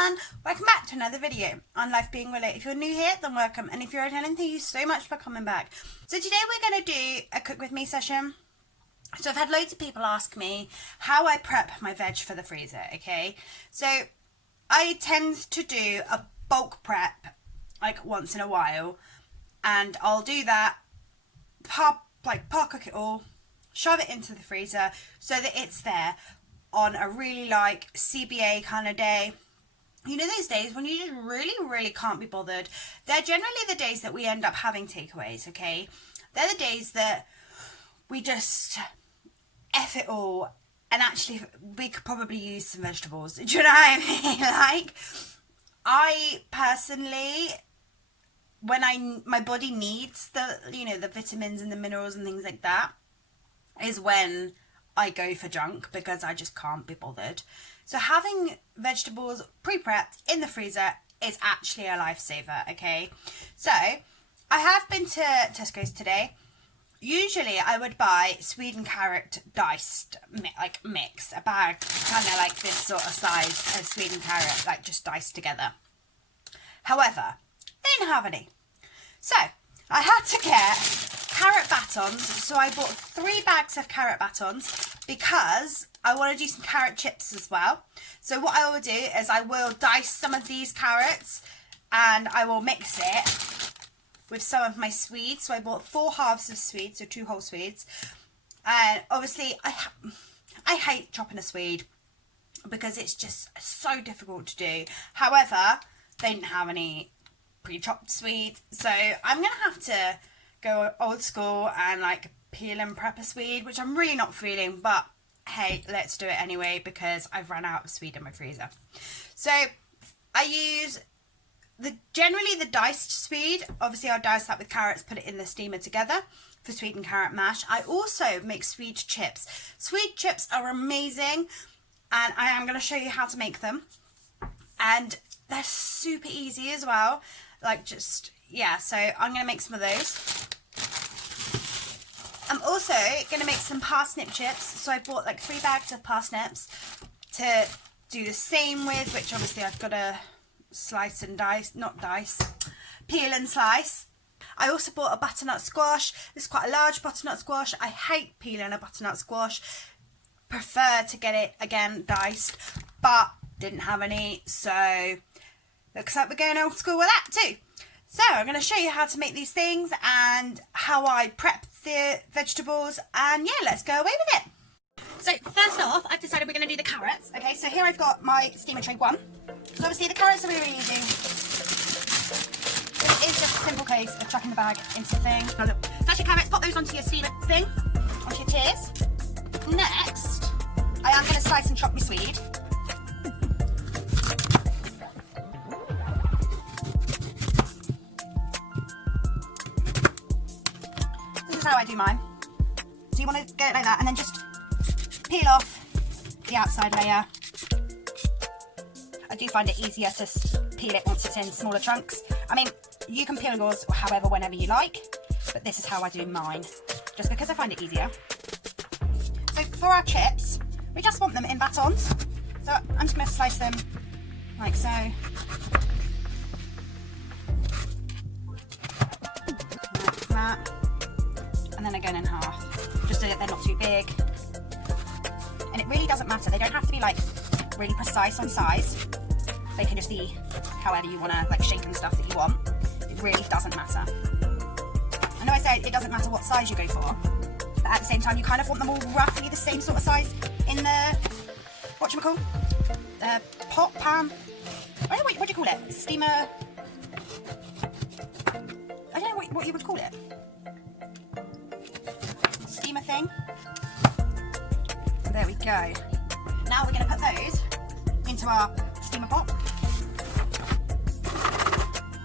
everyone, welcome back to another video on life being related. If you're new here, then welcome, and if you're returning, thank you so much for coming back. So today we're going to do a cook with me session. So I've had loads of people ask me how I prep my veg for the freezer, okay? So I tend to do a bulk prep like once in a while, and I'll do that, par cook it all, shove it into the freezer so that it's there on a really like CBA kind of day. You know, those days when you just really can't be bothered. They're generally the days that we end up having takeaways, okay? They're the days that we just F it all, and actually we could probably use some vegetables. Do you know what I mean? Like, I personally, when my body needs the, you know, the vitamins and the minerals and things like that, is when I go for junk, because I just can't be bothered. So having vegetables pre-prepped in the freezer is actually a lifesaver, okay? So I have been to Tesco's today. Usually I would buy swede and carrot diced mix, a bag kind of like this sort of size of swede and carrot, like just diced together. However, they didn't have any. So I had to get carrot batons, so I bought 3 bags of carrot batons because I want to do some carrot chips as well. So what I will do is I will dice some of these carrots and I will mix it with some of my swedes. So I bought 4 halves of swedes, so 2 whole swedes. And obviously I hate chopping a swede because it's just so difficult to do. However, they didn't have any pre-chopped swedes, so I'm going to have to go old school and like peel and prep a swede, which I'm really not feeling, but hey, let's do it anyway because I've run out of swede in my freezer. So I use generally the diced swede. Obviously I'll dice that with carrots, put it in the steamer together for swede and carrot mash. I also make swede chips. Swede chips are amazing, and I am going to show you how to make them, and they're super easy as well. Like, just, yeah, so I'm going to make some of those. I'm also going to make some parsnip chips. So I bought like 3 bags of parsnips to do the same with, which obviously I've got to slice and dice, not dice, peel and slice. I also bought a butternut squash. This is quite a large butternut squash. I hate peeling a butternut squash. Prefer to get it, again, diced, but didn't have any, so looks like we're going old school with that too. So I'm going to show you how to make these things and how I prep the vegetables, and yeah, let's go away with it. So first off, I've decided we're going to do the carrots. Okay, so here I've got my steamer tray 1. So obviously the carrots are really easy. It is just a simple case of chucking the bag into the thing. So that's your carrots, pop those onto your steamer thing, onto your tiers. Next, I am going to slice and chop my swede. This is how I do mine. So you want to get it like that and then just peel off the outside layer. I do find it easier to peel it once it's in smaller chunks. I mean, you can peel yours however, whenever you like, but this is how I do mine, just because I find it easier. So for our chips, we just want them in batons. So I'm just going to slice them like so. Like that. And then again in half, just so that they're not too big. And it really doesn't matter. They don't have to be like really precise on size. They can just be however you want to like shape and stuff that you want. It really doesn't matter. I know I say it doesn't matter what size you go for, but at the same time you kind of want them all roughly the same sort of size in the, whatchamacall, the pot, pan, I don't know, what do you call it? Steamer, I don't know what you would call it. Steamer thing. There we go. Now we're going to put those into our steamer pot.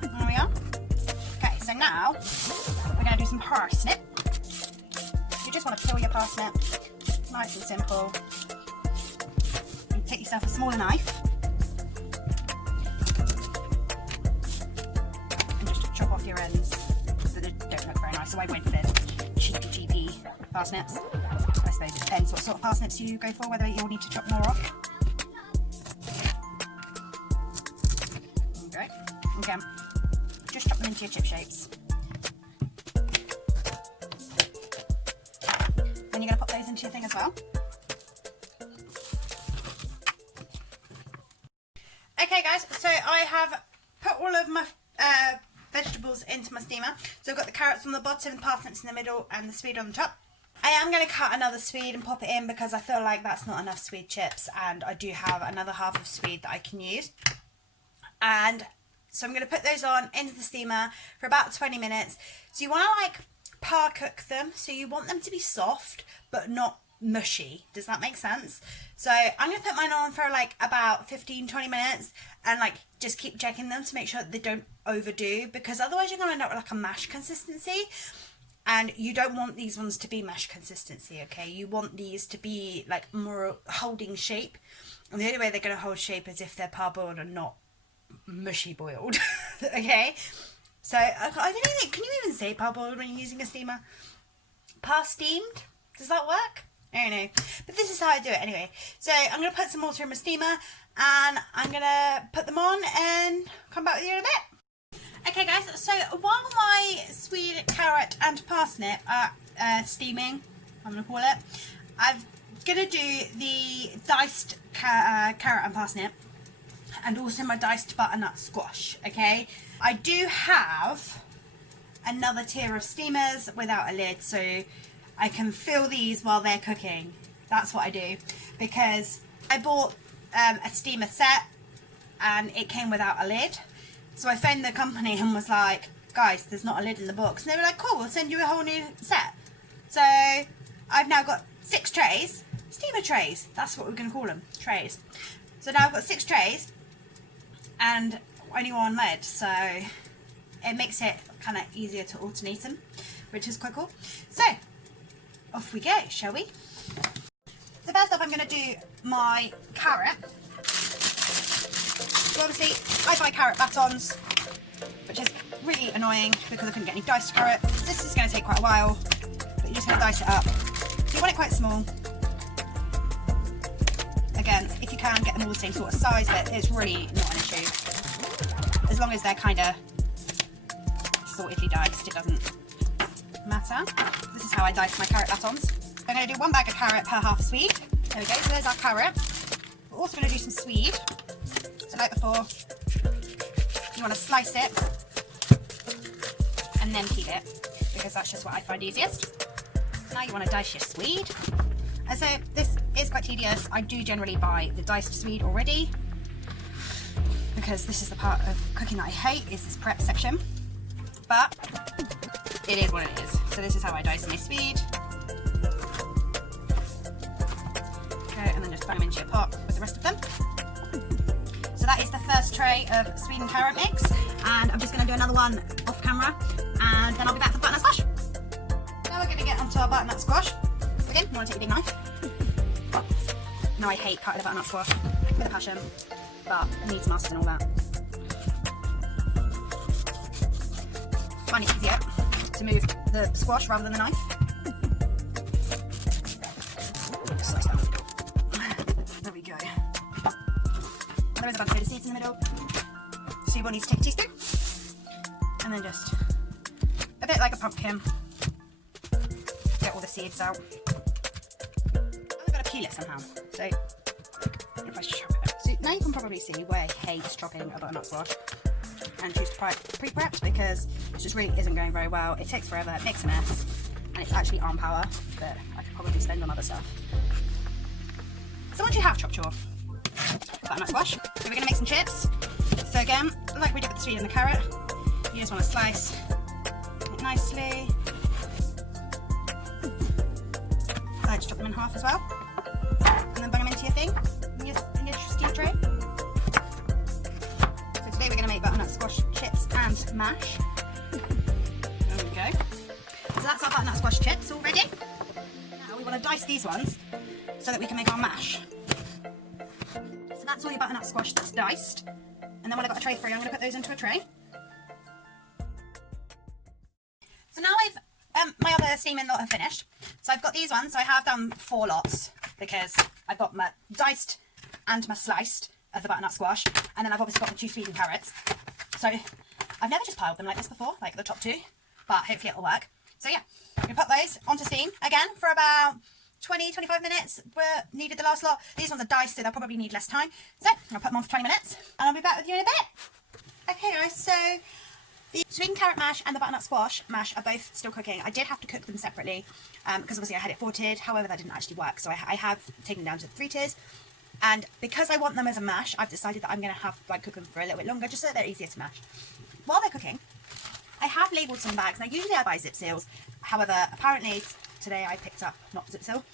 There we are. Okay, so now we're going to do some parsnip. You just want to peel your parsnip, nice and simple. You take yourself a smaller knife and just chop off your ends. They don't look very nice, so I went for cheapy parsnips. I suppose it depends what sort of parsnips you go for, whether you'll need to chop more off. Okay, just chop them into your chip shapes. Then you're going to pop those into your thing as well. Okay guys, so I have put all of my vegetables into my steamer. So I've got the carrots on the bottom, the parsnips in the middle, and the swede on the top. I am going to cut another swede and pop it in because I feel like that's not enough swede chips, and I do have another half of swede that I can use. And so I'm going to put those on into the steamer for about 20 minutes. So you want to like par cook them, so you want them to be soft but not mushy. Does that make sense? So I'm going to put mine on for like about 15-20 minutes and like just keep checking them to make sure that they don't overdo, because otherwise you're going to end up with like a mash consistency, and you don't want these ones to be mash consistency. Okay, you want these to be like more holding shape, and the only way they're going to hold shape is if they're parboiled and not mushy boiled. Okay, so I don't even think, can you even say parboiled when you're using a steamer? Par steamed, does that work? I don't know, but this is how I do it anyway. So I'm going to put some water in my steamer and I'm going to put them on and come back with you in a bit. Okay guys, so while my swede, carrot and parsnip are steaming, I'm going to call it, I'm going to do the diced carrot and parsnip and also my diced butternut squash, okay? I do have another tier of steamers without a lid, so I can fill these while they're cooking. That's what I do, because I bought a steamer set and it came without a lid. So I phoned the company and was like, guys, there's not a lid in the box. And they were like, cool, we'll send you a whole new set. So I've now got 6 trays, steamer trays. That's what we're going to call them, trays. So now I've got 6 trays and only one lid. So it makes it kind of easier to alternate them, which is quite cool. So off we go, shall we? So first off, I'm going to do my carrot. So obviously, I buy carrot batons, which is really annoying because I couldn't get any diced carrot. This is going to take quite a while, but you're just going to dice it up. So you want it quite small. Again, if you can, get them all the same sort of size, but it's really not an issue. As long as they're kind of sortedly diced, it doesn't matter. This is how I dice my carrot batons. I'm going to do 1 bag of carrot per half a swede. There we go, so there's our carrot. We're also going to do some swede. So like before, you want to slice it and then peel it, because that's just what I find easiest. Now you want to dice your swede. And so this is quite tedious. I do generally buy the diced swede already, because this is the part of cooking that I hate, is this prep section. But it is what it is. So this is how I dice my swede. Okay, and then just bang them into your pot with the rest of them. So that is the first tray of swede and carrot mix, and I'm just going to do another one off camera, and then I'll be back for the butternut squash. Now we're going to get onto our butternut squash. Again, you want to take your big knife. Now I hate cutting a butternut squash with a passion, but it needs must and all that. I find it easier to move the squash rather than the knife. Just slice that in the middle. There we go. There is a bunch of seeds in the middle, so you will need to take a teaspoon, and then just a bit like a pumpkin, get all the seeds out. I've got to peel it somehow, so if I chop it. So now you can probably see why I hate chopping a butternut squash and choose to pre-prepped, because it just really isn't going very well. It takes forever, it makes a mess, and it's actually arm power that I could probably spend on other stuff. So once you have chopped your butternut squash, we're going to make some chips. So again, like we did with the swede and the carrot, you just want to slice it nicely. I like to chop them in half as well, and then bring them into your thing, in your steam tray. So today we're going to make butternut squash chips and mash. There we go. So that's our butternut squash chips all ready. Now we want to dice these ones so that we can make our mash. So that's all your butternut squash that's diced. And then when I've got a tray free, I'm going to put those into a tray. So now my other steaming lot are finished. So I've got these ones. So I have done 4 lots because I've got my diced and my sliced of the butternut squash. And then I've obviously got the 2 swede and carrots. So I've never just piled them like this before, like the top two, but hopefully it'll work. So yeah, I'm gonna put those onto steam again for about 20-25 minutes. We're needed the last lot. These ones are diced, so they'll probably need less time. So I'll put them on for 20 minutes and I'll be back with you in a bit. Okay guys, so the sweet and carrot mash and the butternut squash mash are both still cooking. I did have to cook them separately because obviously I had it 4-tiered. However, that didn't actually work, so I have taken them down to 3 tiers. And because I want them as a mash, I've decided that I'm going to have like cook them for a little bit longer, just so that they're easier to mash. While they're cooking, I have labelled some bags. Now usually I buy zip seals. However, apparently today I picked up not zip seal,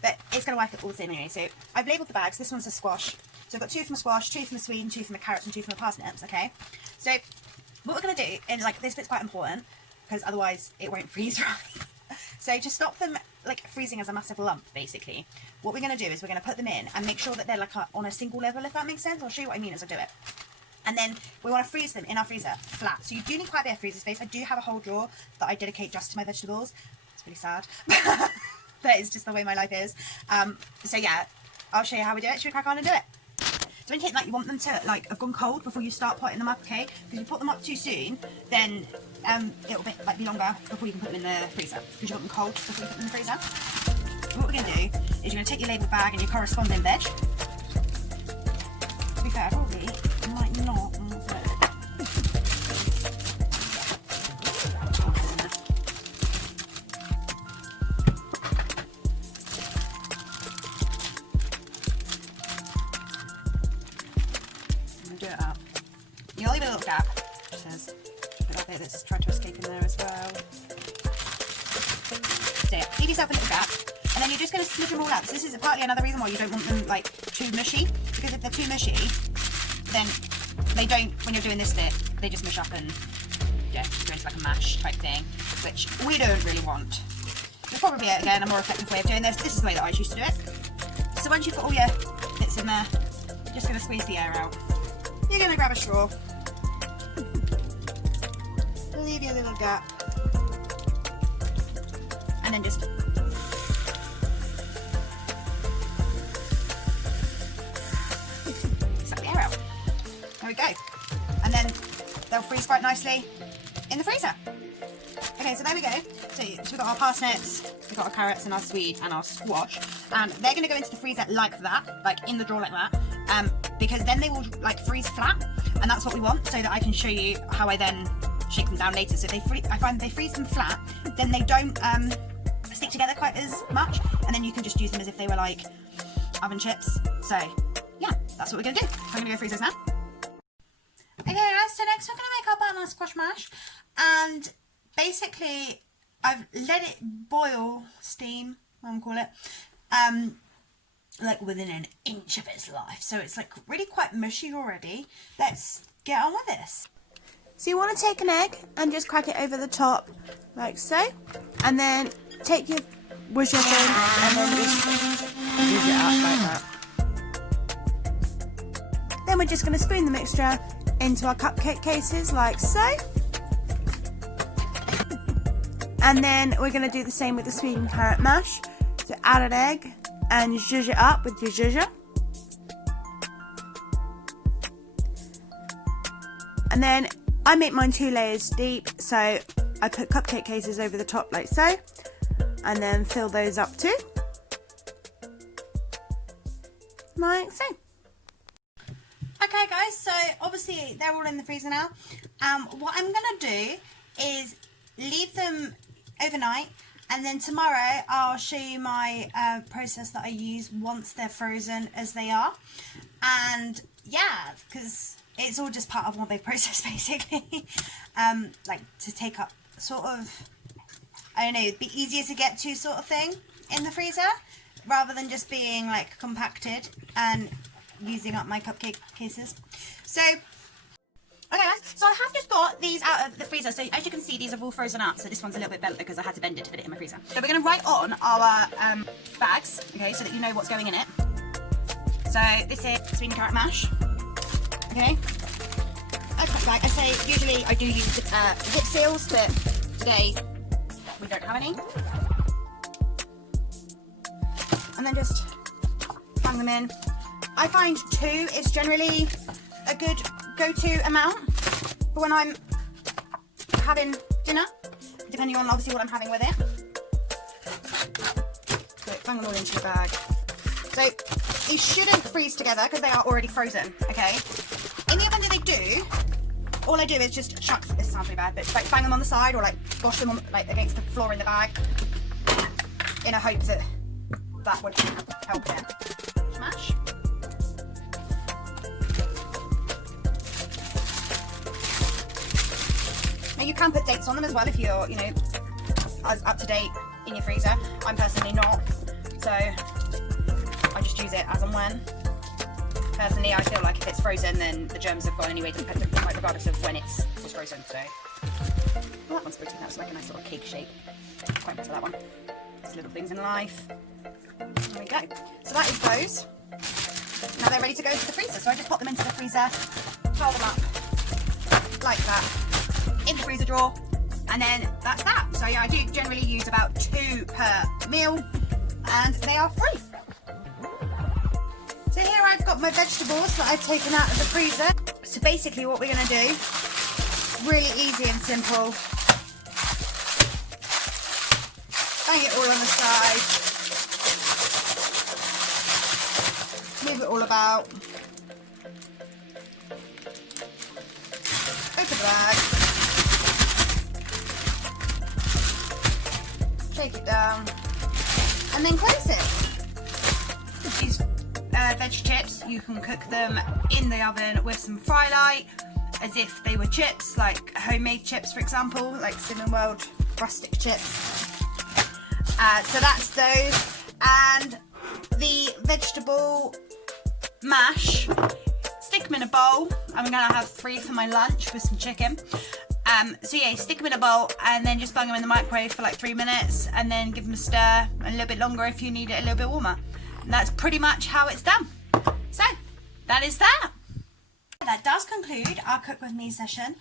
but it's going to work all the same anyway. So I've labelled the bags. This one's a squash. So I've got 2 from the squash, 2 from the sweet, and 2 from the carrots, and 2 from the parsnips. Okay. So what we're going to do, and like this bit's quite important because otherwise it won't freeze right. So to stop them like freezing as a massive lump, basically, what we're going to do is we're going to put them in and make sure that they're like on a single level, if that makes sense. I'll show you what I mean as I do it. And then we want to freeze them in our freezer flat. So you do need quite a bit of freezer space. I do have a whole drawer that I dedicate just to my vegetables. It's really sad, but it's just the way my life is. So yeah, I'll show you how we do it. Should we crack on and do it? So when you hit, like, you want them to like have gone cold before you start potting them up, okay? Because if you put them up too soon, then it'll be longer before you can put them in the freezer. Because you want them cold before you put them in the freezer. So what we're going to do is you're going to take your label bag and your corresponding veg. To be fair, I probably might not. Do it up. You'll leave a little gap. It says a little bit that's tried to escape in there as well. So yeah, leave yourself a little gap, and then you're just going to smidge them all out. So this is partly another reason why you don't want them like too mushy, because if they're too mushy, then they don't. When you're doing this bit, they just mush up and yeah, go into like a mash type thing, which we don't really want. There's probably again a more effective way of doing this. This is the way that I used to do it. So once you've got all your bits in there, you're just going to squeeze the air out. You're going to grab a straw, leave your little gap, and then just suck the air out. There we go. And then they'll freeze quite nicely in the freezer. Okay, so there we go. So we've got our parsnips, we've got our carrots and our swede and our squash, and they're going to go into the freezer like that, like in the drawer like that. Because then they will like freeze flat, and that's what we want, so that I can show you how I then shake them down later. So I find they freeze them flat, then they don't stick together quite as much, and then you can just use them as if they were like oven chips. So yeah, that's what we're gonna do. I'm gonna go freeze those now. Okay guys, so next we're gonna make our butternut squash mash, and basically I've let it boil, steam, what I'm call it, like within an inch of its life, so it's like really quite mushy already. Let's get on with this. So you want to take an egg and just crack it over the top like so, and then take your thing and then just use it up like that. Then we're just going to spoon the mixture into our cupcake cases like so, and then we're going to do the same with the sweet and carrot mash. So add an egg and zhuzh it up with your zhuzher. And then I make mine 2 layers deep, so I put cupcake cases over the top like so, and then fill those up too, like so. Okay guys, so obviously they're all in the freezer now. What I'm going to do is leave them overnight, and then tomorrow I'll show you my process that I use once they're frozen as they are. And yeah, because it's all just part of one big process basically. Like to take up sort of, I don't know, it'd be easier to get to sort of thing in the freezer, rather than just being like compacted and using up my cupcake cases. So okay guys, so I have just got these out of the freezer. So as you can see, these are all frozen up. So this one's a little bit bent because I had to bend it to fit it in my freezer. So we're going to write on our bags, okay, so that you know what's going in it. So this is sweet and carrot mash, okay. Like I say, usually I do use zip seals, but today we don't have any. And then just hang them in. I find 2 is generally a good go-to amount for when I'm having dinner, depending on obviously what I'm having with it. So bang them all into your bag. So these shouldn't freeze together because they are already frozen, okay? In the event that they do, all I do is just chuck, this sounds really bad, but like bang them on the side or like bosh them on, like against the floor in the bag in a hope that that would help it. Smash. Now you can put dates on them as well if you're, you know, as up to date in your freezer. I'm personally not, so I just use it as and when. Personally, I feel like if it's frozen, then the germs have gone anyway, regardless of when it was frozen. So well, that one's pretty. That's like a nice little cake shape. Quite nice for that one. Just little things in life. There we go. So that is those. Now they're ready to go into the freezer. So I just pop them into the freezer, pile them up like that in the freezer drawer, and then that's that. So yeah, I do generally use about 2 per meal, and they are free. So here I've got my vegetables that I've taken out of the freezer. So basically what we're going to do, really easy and simple, bang it all on the side, move it all about, open the bag, shake it down, and then close it. These veg chips, you can cook them in the oven with some fry light as if they were chips, like homemade chips for example, like Cinnamon World rustic chips. So that's those, and the vegetable mash, stick them in a bowl. I'm gonna have 3 for my lunch with some chicken. So yeah, stick them in a bowl and then just bung them in the microwave for like 3 minutes, and then give them a stir a little bit longer if you need it a little bit warmer. And that's pretty much how it's done. So that is that. That does conclude our Cook With Me session.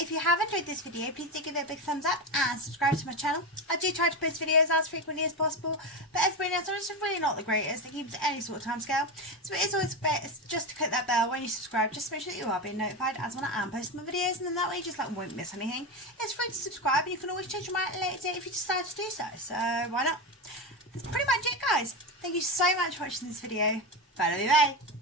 If you have enjoyed this video, please do give it a big thumbs up and subscribe to my channel. I do try to post videos as frequently as possible, but everybody else is really not the greatest. It keeps any sort of time scale. So it is always best just to click that bell when you subscribe, just to make sure that you are being notified as when I am posting my videos, and then that way you just won't miss anything. It's free to subscribe, and you can always change your mind at a later date if you decide to do so. So why not? That's pretty much it, guys. Thank you so much for watching this video. Bye, bye.